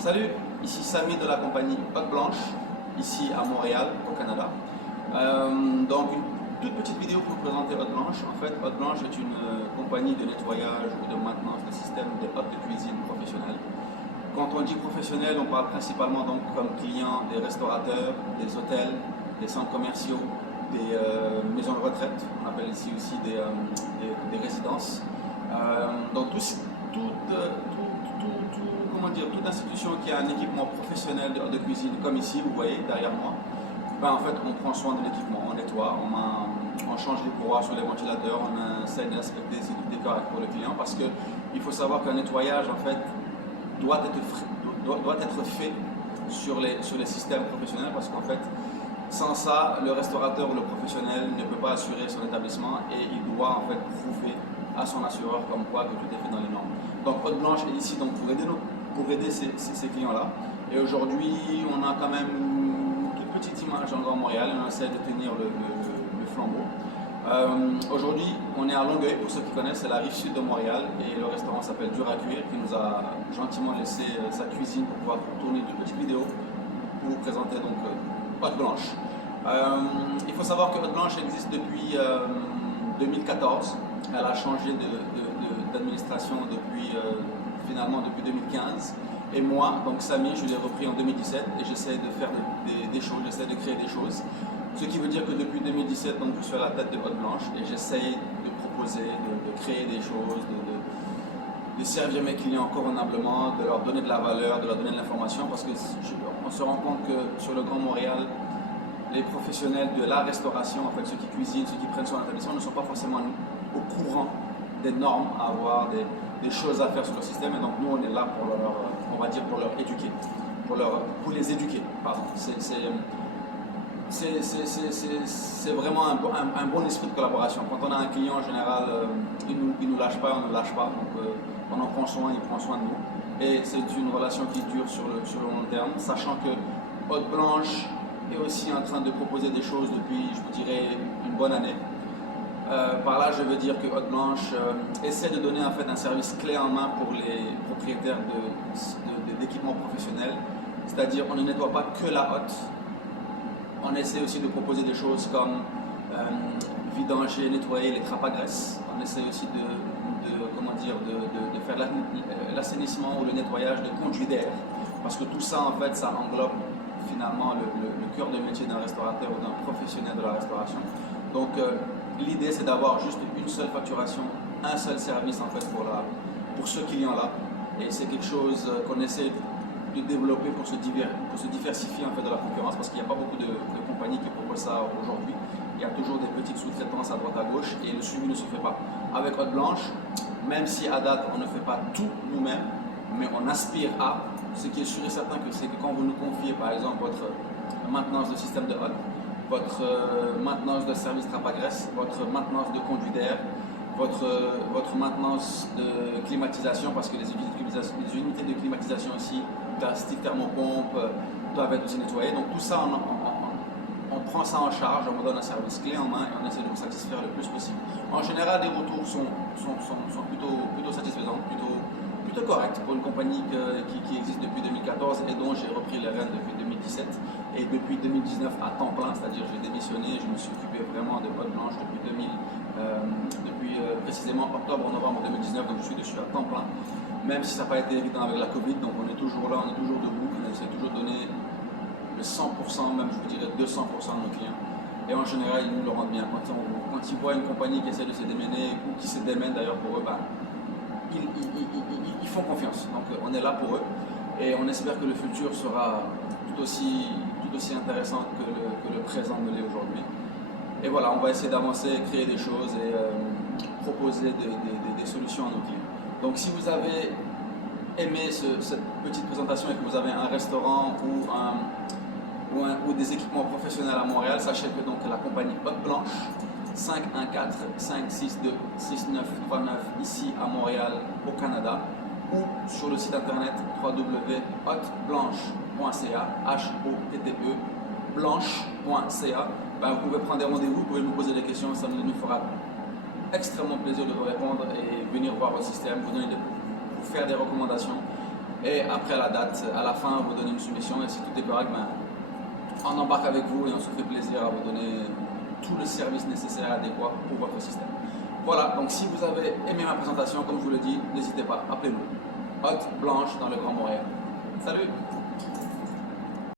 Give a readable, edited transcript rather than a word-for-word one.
Salut, ici Samy de la compagnie Haute Blanche, ici à Montréal, au Canada. Donc une toute petite vidéo pour vous présenter Haute Blanche. En fait, Haute Blanche est une compagnie de nettoyage ou de maintenance de systèmes de haute cuisine professionnels. Quand on dit professionnel, on parle principalement donc comme clients des restaurateurs, des hôtels, des centres commerciaux, des maisons de retraite, on appelle ici aussi des résidences. Donc toute institution qui a un équipement professionnel de cuisine, comme ici, vous voyez derrière moi, ben en fait, on prend soin de l'équipement, on nettoie, on change les courroies sur les ventilateurs, on essaie d'inspecter si tout est correct pour le client, parce qu'il faut savoir qu'un nettoyage, en fait, doit être fait sur les systèmes professionnels, parce qu'en fait, sans ça, le restaurateur ou le professionnel ne peut pas assurer son établissement et il doit en fait prouver à son assureur comme quoi que tout est fait dans les normes. Donc Haute Blanche est ici donc pour aider ces clients-là. Et aujourd'hui, on a quand même une toute petite image en Grand Montréal et on essaie de tenir le flambeau. Aujourd'hui, on est à Longueuil, pour ceux qui connaissent, c'est la rive sud de Montréal et le restaurant s'appelle Dur à cuire qui nous a gentiment laissé sa cuisine pour pouvoir tourner une toute petite vidéo pour vous présenter donc Haute Blanche. Il faut savoir que Haute Blanche existe depuis 2014. Elle a changé d'administration finalement depuis 2015. Et moi, donc Samy, je l'ai repris en 2017 et j'essaie de faire des choses, j'essaie de créer des choses. Ce qui veut dire que depuis 2017, donc, je suis à la tête de Haute Blanche et j'essaie de proposer, de créer des choses, de servir mes clients convenablement, de leur donner de la valeur, de leur donner de l'information parce qu'on se rend compte que sur le Grand Montréal, les professionnels de la restauration, en fait, ceux qui cuisinent, ceux qui prennent soin de l'établissement, ne sont pas forcément au courant des normes à avoir, des choses à faire sur le système. Et donc nous, on est là pour leur éduquer, pour les éduquer. Pardon. C'est vraiment un bon esprit de collaboration. Quand on a un client, en général, il nous lâche pas, on ne lâche pas. Donc on en prend soin, il prend soin de nous. Et c'est une relation qui dure sur le long terme, sachant que Haute Blanche est aussi en train de proposer des choses depuis, je vous dirais, une bonne année. Par là, je veux dire que Haute Blanche essaie de donner en fait un service clé en main pour les propriétaires d'équipements professionnels. C'est-à-dire, on ne nettoie pas que la hotte. On essaie aussi de proposer des choses comme vidanger, nettoyer les trappes à graisse. On essaie aussi de faire l'assainissement ou le nettoyage de conduits d'air. Parce que tout ça, en fait, ça englobe finalement le cœur de métier d'un restaurateur ou d'un professionnel de la restauration. Donc l'idée c'est d'avoir juste une seule facturation, un seul service en fait pour ce client-là. Et c'est quelque chose qu'on essaie de développer pour se diversifier en fait de la concurrence parce qu'il n'y a pas beaucoup de compagnies qui proposent ça aujourd'hui. Il y a toujours des petites sous-traitances à droite à gauche et le suivi ne se fait pas. Avec Haute Blanche, même si à date on ne fait pas tout nous-mêmes, mais on aspire à. Ce qui est sûr et certain, c'est que quand vous nous confiez par exemple votre maintenance de système de hotte, votre maintenance de service trappe à graisse, votre maintenance de conduit d'air, votre maintenance de climatisation, parce que les unités de climatisation aussi, style thermopompe, doivent être aussi nettoyées. Donc tout ça, on prend ça en charge, on vous donne un service clé en main et on essaie de vous satisfaire le plus possible. En général, les retours sont plutôt satisfaisants, plutôt correct pour une compagnie qui existe depuis 2014 et dont j'ai repris les rênes depuis 2017 et depuis 2019 à temps plein, c'est-à-dire j'ai démissionné, je me suis occupé vraiment de Haute Blanche depuis précisément octobre-novembre 2019, donc je suis dessus à temps plein, même si ça n'a pas été évident avec la Covid, donc on est toujours là, on est toujours debout, on essaie toujours de donner le 100%, même je vous dirais 200% à nos clients. Et en général, ils nous le rendent bien. Quand ils voient une compagnie qui essaie de se démêler ou qui se démène d'ailleurs pour eux, ils font confiance. Donc on est là pour eux et on espère que le futur sera tout aussi intéressant que le présent ne l'est aujourd'hui. Et voilà, on va essayer d'avancer, créer des choses et proposer des solutions à nos clients. Donc si vous avez aimé cette petite présentation et que vous avez un restaurant ou des équipements professionnels à Montréal, sachez que donc la compagnie Haute Blanche 514-562-6939 ici à Montréal au Canada ou sur le site internet www.hauteblanche.ca HOTTE blanche.ca. Vous pouvez prendre des rendez-vous, vous pouvez nous poser des questions, ça nous fera extrêmement plaisir de vous répondre et venir voir votre système, vous faire des recommandations Et après la date, à la fin, vous donnez une soumission et si tout est correct, ben, on embarque avec vous et on se fait plaisir à vous donner tout le service nécessaire et adéquat pour votre système. Voilà, donc si vous avez aimé ma présentation, comme je vous le dis, n'hésitez pas, appelez-nous. Hôte Blanche dans le Grand Montréal. Salut!